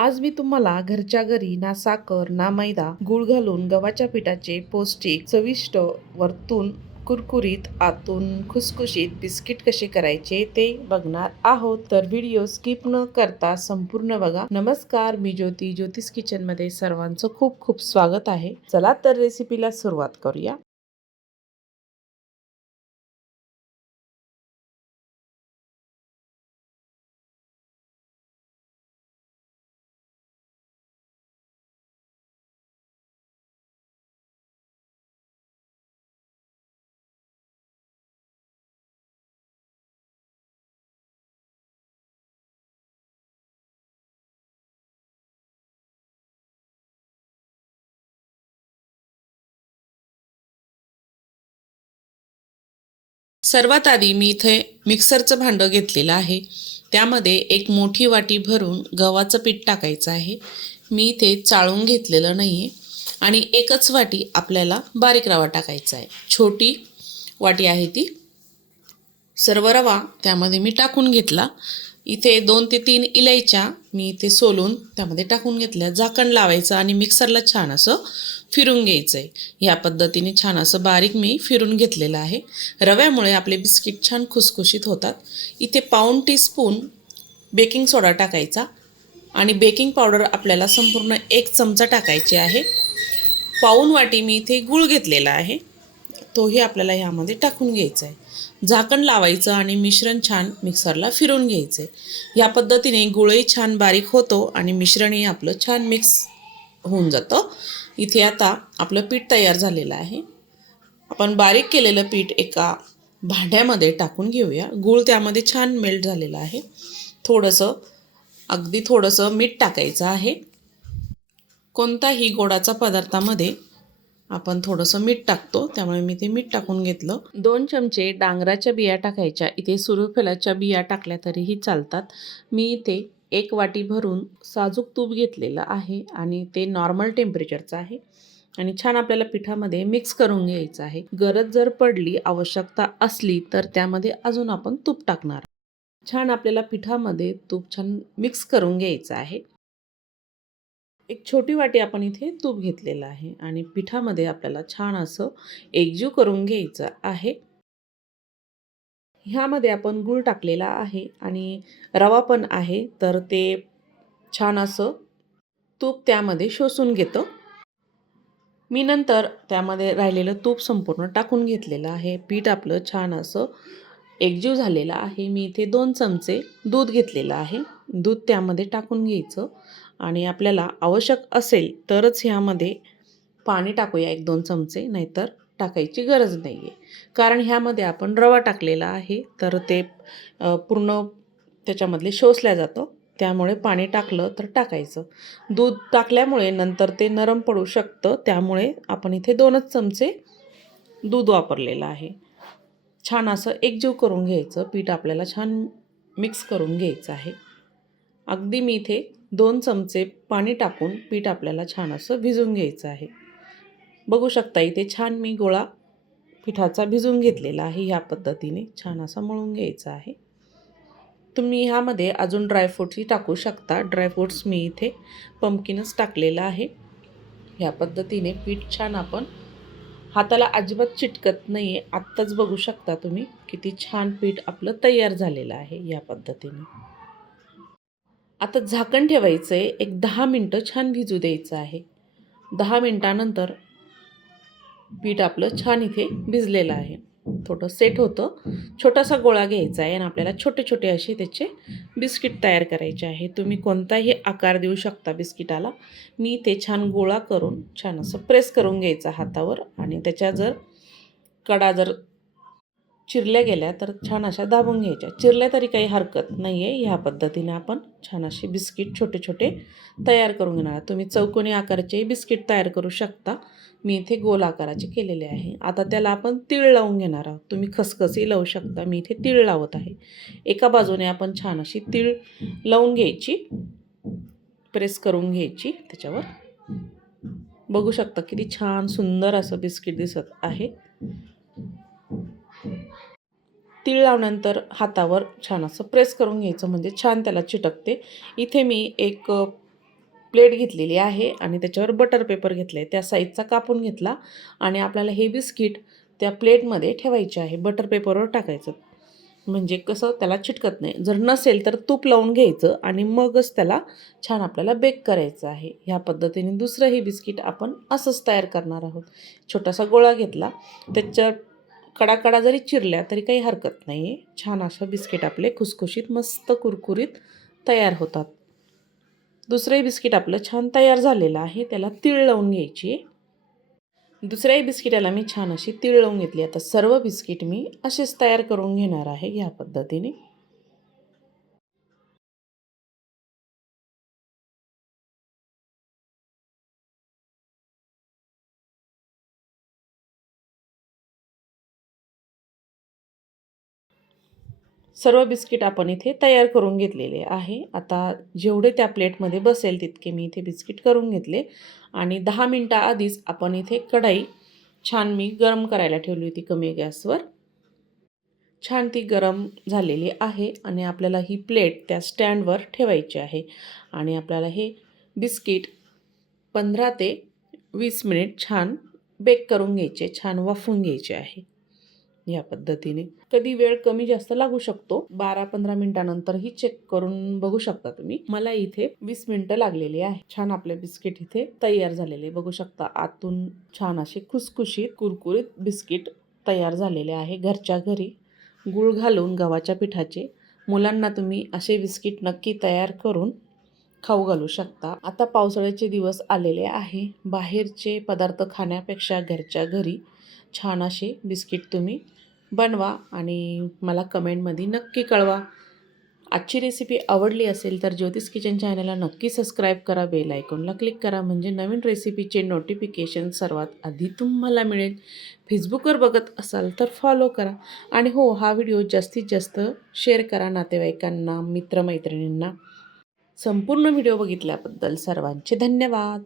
आज मी तुम्हाला घरच्या घरी ना साखर ना मैदा गूळ घालून गव्हाच्या पिठाचे पौष्टिक चविष्ट वरतून कुरकुरीत आतून खुसखुशीत बिस्किट कसे करायचे ते बघणार आहोत। तर व्हिडिओ स्किप न करता संपूर्ण बघा। नमस्कार, मी ज्योतिष किचन मध्ये सर्वांचं खूप खूप स्वागत आहे। चला तर रेसिपीला सुरुवात करूया। सर्वात आधी मी इथे मिक्सरचं भांडं घेतलेलं आहे। त्यामध्ये एक मोठी वाटी भरून गव्हाचं पीठ टाकायचं आहे। मी इथे चाळून घेतलेलं नाही आहे। आणि एकच वाटी आपल्याला बारीक रवा टाकायचा आहे। छोटी वाटी आहे ती। सर्व रवा त्यामध्ये मी टाकून घेतला। इथे 2 ते 3 इलायच्या मी इथे सोलून त्यामध्ये टाकून घेतल्या। झाकण लावायचं आणि मिक्सरला छान असं फिरून घ्यायचं आहे। ह्या पद्धतीने छान असं बारीक मी फिरून घेतलेलं आहे। रव्यामुळे आपले बिस्किट छान खुसखुशीत होतात। इथे पाऊण टीस्पून बेकिंग सोडा टाकायचा आणि बेकिंग पावडर आपल्याला संपूर्ण 1 चमचा टाकायची आहे। पाऊण वाटी मी इथे गूळ घेतलेला आहे, तोही आपल्याला ह्यामध्ये टाकून घ्यायचा आहे। झाकण लावायचं आणि मिश्रण छान मिक्सरला फिरून घ्यायचं आहे। या पद्धतीने गुळही छान बारीक होतो आणि मिश्रणही आपलं छान मिक्स होऊन जातं। इथे आता आपलं पीठ तयार झालेलं आहे। आपण बारीक केलेलं पीठ एका भांड्यामध्ये टाकून घेऊया। गूळ त्यामध्ये छान मेल्ट झालेला आहे। अगदी थोडंसं मीठ टाकायचं आहे। कोणताही गोडाचा पदार्थामध्ये आपण थोडंसं मीठ टाकतो, त्यामुळे मी ते मीठ टाकून घेतलं। 2 चमचे डांगराच्या बिया टाकायच्या। इथे सूर्यफुलाच्या बिया टाकल्या तरीही चालतात। मी इथे 1 वाटी भरून साजूक तूप घेतलेलं आहे आणि ते नॉर्मल टेम्परेचरचं आहे आणि छान आपल्याला पिठामध्ये मिक्स करून घ्यायचं आहे। गरज जर पडली, आवश्यकता असली तर त्यामध्ये अजून आपण तूप टाकणार। छान आपल्याला पिठामध्ये तूप छान मिक्स करून घ्यायचं आहे। एक छोटी वाटी आपण इथे तूप घेतलेलं आहे आणि पिठामध्ये आपल्याला छान असं एकजीव करून घ्यायचं आहे। ह्यामध्ये आपण गूळ टाकलेला आहे आणि रवा पण आहे, तर ते छान असं तूप त्यामध्ये शोषून घेतं। मी नंतर त्यामध्ये राहिलेलं तूप संपूर्ण टाकून घेतलेलं आहे। पीठ आपलं छान असं एकजीव झालेलं आहे। मी इथे 2 चमचे दूध घेतलेलं आहे। दूध त्यामध्ये टाकून घ्यायचं आणि आपल्याला आवश्यक असेल तरच ह्यामध्ये पाणी टाकूया 1-2 चमचे, नाहीतर टाकायची गरज नाही आहे। कारण ह्यामध्ये आपण रवा टाकलेला आहे, तर ते पूर्ण त्याच्यामधले शोषलं जातं, त्यामुळे पाणी टाकलं तर टाकायचं। दूध टाकल्यामुळे नंतर ते नरम पडू शकतं, त्यामुळे आपण इथे 2च चमचे दूध वापरलेलं आहे। छान असं एकजीव करून घ्यायचं। पीठ आपल्याला छान मिक्स करून घ्यायचं आहे। अगदी मी इथे 2 चमचे पाणी टाकून पीठ आपल्याला छान असं भिजवून घ्यायचं आहे। बघू शकता इथे छान मी गोळा पिठाचा भिजवून घेतलेला आहे। ह्या पद्धतीने छान असा मळून घ्यायचा आहे। तुम्ही ह्यामध्ये अजून ड्रायफ्रूट्सही टाकू शकता। ड्रायफ्रूट्स मी इथे पंपकिनच टाकलेलं आहे। ह्या पद्धतीने पीठ छान आपण हाताला अजिबात चिटकत नाही आहे। आत्ताच बघू शकता तुम्ही किती छान पीठ आपलं तयार झालेलं आहे। या पद्धतीने आता झाकण ठेवायचं आहे। एक 10 मिनटं छान भिजू द्यायचं आहे। 10 मिनटानंतर पीठ आपलं छान इथे भिजलेलं आहे। थोडं सेट होतं। छोटासा गोळा घ्यायचा आहे आणि आपल्याला छोटे छोटे असे त्याचे बिस्किट तयार करायचे आहे। तुम्ही कोणताही आकार देऊ शकता बिस्किटाला। मी ते छान गोळा करून छान असं प्रेस करून घ्यायचं हातावर आणि त्याच्या कडा जर चिरल्या गेल्या तर छान अशा दाबून घ्यायच्या। चिरल्या तरी काही हरकत नाही आहे। ह्या पद्धतीने आपण छान असे बिस्किट छोटे छोटे तयार करून घेणार। तुम्ही चौकोनी आकाराचे बिस्किट तयार करू शकता। मी इथे गोल आकाराचे केलेले आहे। आता त्याला आपण तीळ लावून घेणार आहोत। तुम्ही खसखसही लावू शकता, मी इथे तीळ लावत आहे। एका बाजूने आपण छान अशी तीळ लावून घ्यायची, प्रेस करून घ्यायची त्याच्यावर। बघू शकता किती छान सुंदर असं बिस्किट दिसत आहे। तीळ लावल्यानंतर हातावर छान असं प्रेस करून घ्यायचं, म्हणजे छान त्याला चिटकते। इथे मी एक प्लेट घेतलेली आहे आणि त्याच्यावर बटर पेपर घेतलं आहे, त्या साईजचा कापून घेतला आणि आपल्याला हे बिस्किट त्या प्लेटमध्ये ठेवायचे आहे. बटर पेपरवर टाकायचं, म्हणजे कसं त्याला चिटकत नाही. जर नसेल तर तूप लावून घ्यायचं आणि मगच त्याला छान आपल्याला बेक करायचं आहे. ह्या पद्धतीने दुसरंही बिस्किट आपण असंच तयार करणार आहोत. छोटासा गोळा घेतला, त्याच्या कडा जरी चिरल्या तरी काही हरकत नाही आहे. छान असं बिस्किट आपले खुसखुशीत मस्त कुरकुरीत तयार होतात. दुसरंही बिस्किट आपलं छान तयार झालेलं आहे, त्याला तीळ लावून घ्यायची. दुसऱ्याही बिस्किटाला मी छान अशी तीळ लावून घेतली. आता सर्व बिस्किट मी असेच तयार करून घेणार आहे ह्या पद्धतीने. सर्व बिस्किट आपण इथे तयार करून घेतलेले आहे. आता जेवढे त्या प्लेटमध्ये बसेल तितके मी इथे बिस्किट करून घेतले आणि 10 मिनटाआधीच आपण इथे कढई छान मी गरम करायला ठेवली होती कमी गॅसवर. छान ती गरम झालेली आहे आणि आपल्याला ही प्लेट त्या स्टँडवर ठेवायची आहे आणि आपल्याला हे बिस्किट 15 ते 20 मिनिट छान बेक करून घ्यायचे, छान वाफवून घ्यायचे आहे. या पद्धतीने कधी वेळ कमी जास्त लागू शकतो. 12-15 मिनिटानंतरही चेक करून बघू शकता तुम्ही. मला इथे 20 मिनिटं लागलेली आहे. छान आपले बिस्किट इथे तयार झालेले बघू शकता. आतून छान असे खुसखुशीत कुरकुरीत बिस्किट तयार झालेले आहे घरच्या घरी. गूळ घालून गव्हाच्या पिठाचे मुलांना तुम्ही असे बिस्किट नक्की तयार करून खाऊ घालू शकता. आता पावसाळ्याचे दिवस आलेले आहे. बाहेरचे पदार्थ खाण्यापेक्षा घरच्या घरी छान असे बिस्किट तुम्ही बनवा आणि मला कमेंटमध्ये नक्की कळवा. आजची रेसिपी आवडली असेल तर ज्योतिष किचन चॅनलला नक्की सबस्क्राईब करा, बेल आयकॉनला क्लिक करा, म्हणजे नवीन रेसिपीचे नोटिफिकेशन सर्वात आधी तुम्हाला मिळेल. फेसबुकवर बघत असाल तर फॉलो करा आणि हो, हा व्हिडिओ जास्तीत जास्त शेअर करा नातेवाईकांना, मित्रमैत्रिणींना. संपूर्ण व्हिडिओ बघितल्याबद्दल सर्वांचे धन्यवाद.